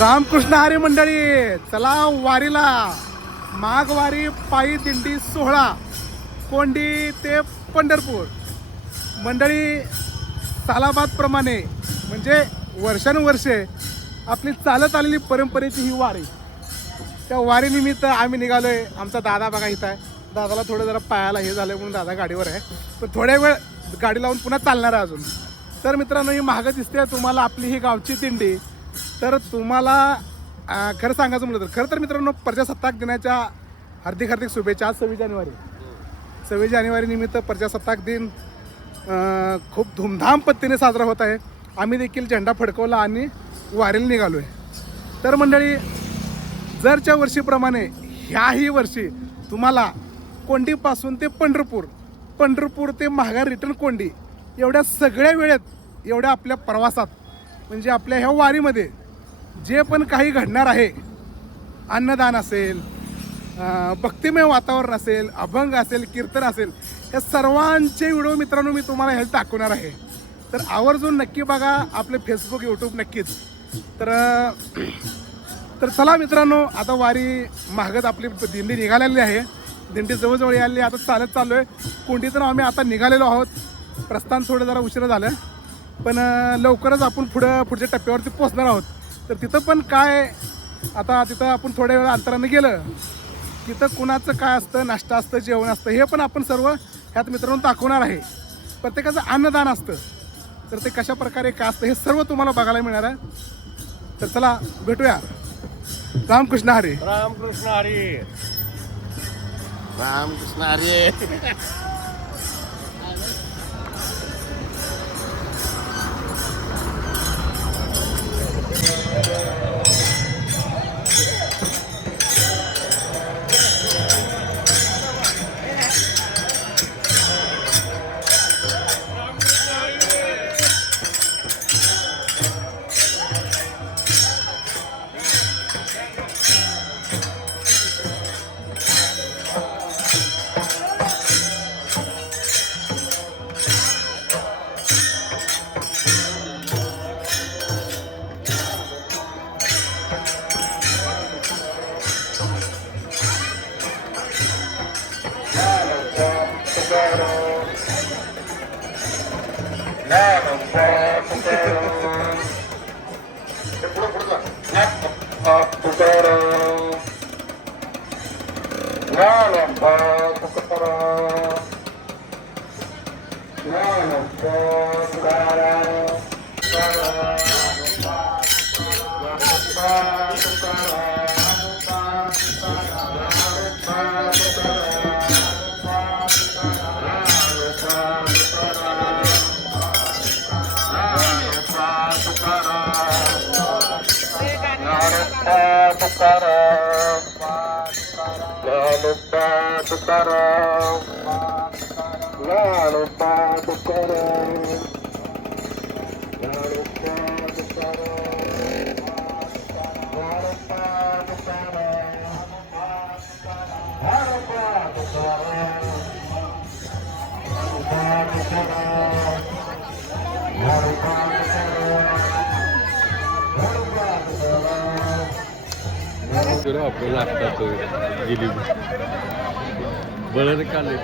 रामकृष्ण हरी मंडळी, चला वारीला. माघवारी पायी दिंडी सोहळा कोंडी ते पंढरपूर. मंडळी सालाबाद प्रमाणे म्हणजे वर्षानुवर्षे आपली चालत आलेली परंपरेची ही वारी. त्या वारीनिमित्त आम्ही निघालोय. आमचा दादा बघा इथं आहे. दादाला थोडं जरा पायाला हे झालं म्हणून दादा गाडीवर आहे, पण थोड्या वेळ गाडी लावून पुन्हा चालणार आहे अजून. तर मित्रांनो, ही महाग दिसते तुम्हाला आपली ही गावची दिंडी. तर तुम्हाला खरं सांगायचं म्हटलं तर खरं तर मित्रांनो, प्रजासत्ताक दिनाच्या हार्दिक हार्दिक शुभेच्छा. आज 26 जानेवारी निमित्त प्रजासत्ताक दिन खूप धूमधाम पद्धतीने साजरा होत आहे. आम्ही देखील झेंडा फडकवला आणि वारीला निघालो आहे. तर मंडळी, जरच्या वर्षीप्रमाणे ह्याही वर्षी तुम्हाला कोंडीपासून ते पंढरपूर ते महागार रिटर्न कोंडी एवढ्या सगळ्या वेळेत, एवढ्या आपल्या प्रवासात म्हणजे आपल्या ह्या वारीमध्ये जे पण काही घडणार आहे, अन्नदान असेल, भक्तिमय वातावरण असेल, अभंग असेल, कीर्तन असेल, या सर्वांचे व्हिडिओ मित्रांनो मी तुम्हाला हे दाखवणार आहे. तर आवर्जून नक्की बघा आपले फेसबुक, यूट्यूब नक्कीच. तर चला मित्रांनो, आता वारी महागत आपली दिंडी निघालेली आहे. दिंडी जवळजवळ आली. आता चालत चाललो आहे. कोंडीतून आम्ही आता निघालेलो आहोत. प्रस्थान थोडं जरा उशिरा झालं, पण लवकरच आपण पुढच्या टप्प्यावरती पोहोचणार आहोत. तर तिथं पण काय, आता तिथं आपण थोड्या वेळ अंतरानं गेलं तिथं कुणाचं काय असतं, नाश्ता असतं, जेवण असतं, हे पण आपण सर्व ह्यात मित्रांनो दाखवणार आहे. प्रत्येकाचं अन्नदान असतं, तर ते कशा प्रकारे काय असतं हे सर्व तुम्हाला बघायला मिळणार आहे. तर चला भेटूया. रामकृष्ण हरी. रामकृष्ण हरी. रामकृष्ण हरी. आपल्याला लागतात गेली बळर काढले.